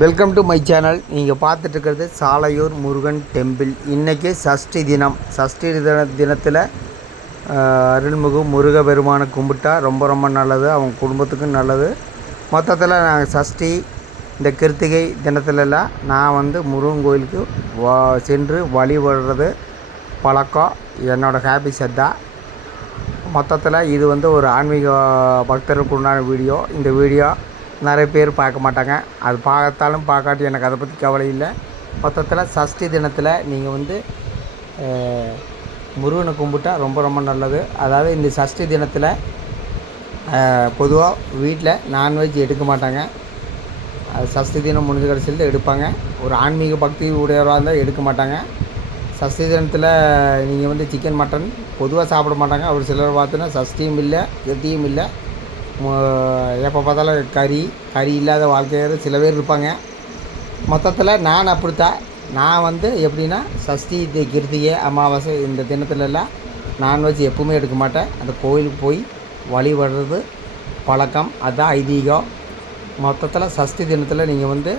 Welcome to my channel நீங்கள் பார்த்துட்டு இருக்கிறது சாலையூர் முருகன் டெம்பிள் இன்றைக்கி சஷ்டி தினம். சஷ்டி தின தினத்தில் அருள்மிகு முருக பெருமானை கும்பிட்டா ரொம்ப ரொம்ப நல்லது. அவங்க குடும்பத்துக்கும் நல்லது. மொத்தத்தில் நாங்கள் சஷ்டி இந்த கிருத்திகை தினத்துலலாம் நான் வந்து முருகன் கோயிலுக்கு வா சென்று வழிபடுறது பழக்கம். என்னோடய ஹாப்பி செத்தா மொத்தத்தில் இது வந்து ஒரு ஆன்மீக பக்தருக்கு உண்டான வீடியோ இந்த வீடியோ நிறைய பேர் பார்க்க மாட்டாங்க. அது பார்த்தாலும் பார்க்காட்டி எனக்கு அதை பற்றி கவலை இல்லை. மொத்தத்தில் சஷ்டி தினத்தில் நீங்கள் வந்து முருகனை கும்பிட்டா ரொம்ப ரொம்ப நல்லது. அதாவது இந்த சஷ்டி தினத்தில் பொதுவாக வீட்டில் நான்வெஜ் எடுக்க மாட்டாங்க. அது சஷ்டி தினம் முடிஞ்ச கடைசியில் தான் எடுப்பாங்க. ஒரு ஆன்மீக பக்தி உடையவராக இருந்தால் எடுக்க மாட்டாங்க. சஷ்டி தினத்தில் நீங்கள் வந்து சிக்கன் மட்டன் பொதுவாக சாப்பிட மாட்டாங்க. ஒரு சிலர் பார்த்தோன்னா சஷ்டியும் இல்லை கத்தியும் இல்லை. எப்போ பார்த்தாலும் கறி கறி இல்லாத வாழ்க்கையில் சில பேர் இருப்பாங்க. மொத்தத்தில் நான் அப்படித்தான் நான் வந்து எப்படின்னா சஷ்டி தி- கிருத்திகை அமாவாசை இந்த தினத்துலலாம் நான்வெஜ் எப்பவுமே எடுக்க மாட்டேன். அந்த கோயிலுக்கு போய் வழிபடுறது பழக்கம் அதுதான் ஐதீகம். மொத்தத்தில் சஷ்டி தினத்தில் நீங்கள் வந்து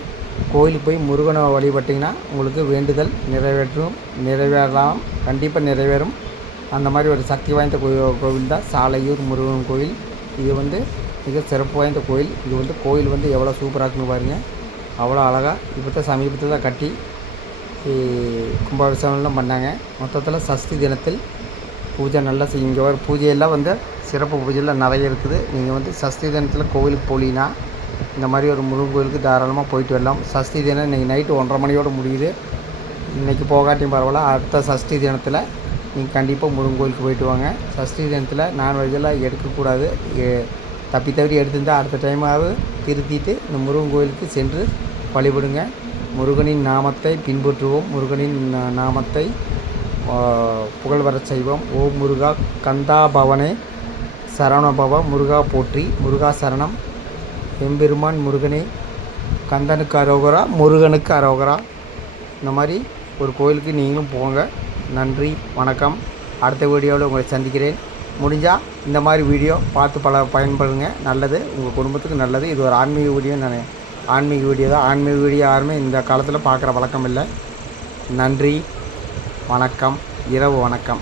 கோயிலுக்கு போய் முருகனை வழிபட்டிங்கன்னா உங்களுக்கு வேண்டுதல் நிறைவேற்றும் நிறைவேறலாம் கண்டிப்பாக நிறைவேறும். அந்த மாதிரி ஒரு சக்தி வாய்ந்த கோயில் கோவில் தான் சாலையூர் முருகன் கோயில் இது வந்து மிக சிறப்பு வாய்ந்த கோயில். இது வந்து கோயில் வந்து எவ்வளோ சூப்பராக இருக்குன்னு பாருங்கள் அவ்வளோ அழகாக இப்போ தான் சமீபத்தில் தான் கட்டி கும்பாபிஷேகம்லாம் பண்ணாங்க. மொத்தத்தில் சஷ்டி தினத்தில் பூஜை நல்லா செய் இங்கே வர பூஜையெல்லாம் வந்து சிறப்பு பூஜையெல்லாம் நிறைய இருக்குது. நீங்கள் வந்து சஷ்டி தினத்தில் கோவிலுக்கு போகலினா இந்த மாதிரி ஒரு முருகன் கோயிலுக்கு தாராளமாக போயிட்டு வரலாம். சஷ்டி தினம் இன்றைக்கி நைட்டு ஒன்றரை மணியோடு முடியுது. இன்றைக்கி போகாட்டியும் பரவாயில்ல. அடுத்த சஷ்டி தினத்தில் நீங்கள் கண்டிப்பாக முருகன் கோயிலுக்கு போயிட்டு வாங்க. சஷ்டி தினத்தில் நான்வெஜ்ஜெல்லாம் எடுக்கக்கூடாது. தப்பி தவறி எடுத்திருந்தால் அடுத்த டைமாவது திருத்திட்டு இந்த முருகன் கோயிலுக்கு சென்று வழிபடுங்க. முருகனின் நாமத்தை பின்பற்றுவோம். முருகனின் நாமத்தை புகழ்வரச் புகழ் வரச் செய்வோம். ஓ முருகா கந்தா பவனே சரவணபவ முருகா போற்றி முருகா சரணம். எம்பெருமான் முருகனே கந்தனுக்கு அரோகரா முருகனுக்கு அரோகரா. இந்த மாதிரி ஒரு கோயிலுக்கு நீங்களும் போங்க. நன்றி வணக்கம். அடுத்த வீடியோவில் உங்களை சந்திக்கிறேன். முடிஞ்சால் இந்த மாதிரி வீடியோ பார்த்து பல பயன்படுங்க. நல்லது உங்கள் குடும்பத்துக்கு நல்லது. இது ஒரு ஆன்மீக வீடியோ நான் ஆன்மீக வீடியோ தான். ஆன்மீக வீடியோ யாருமே இந்த காலத்தில் பார்க்குற வழக்கம் இல்லை. நன்றி வணக்கம். இரவு வணக்கம்.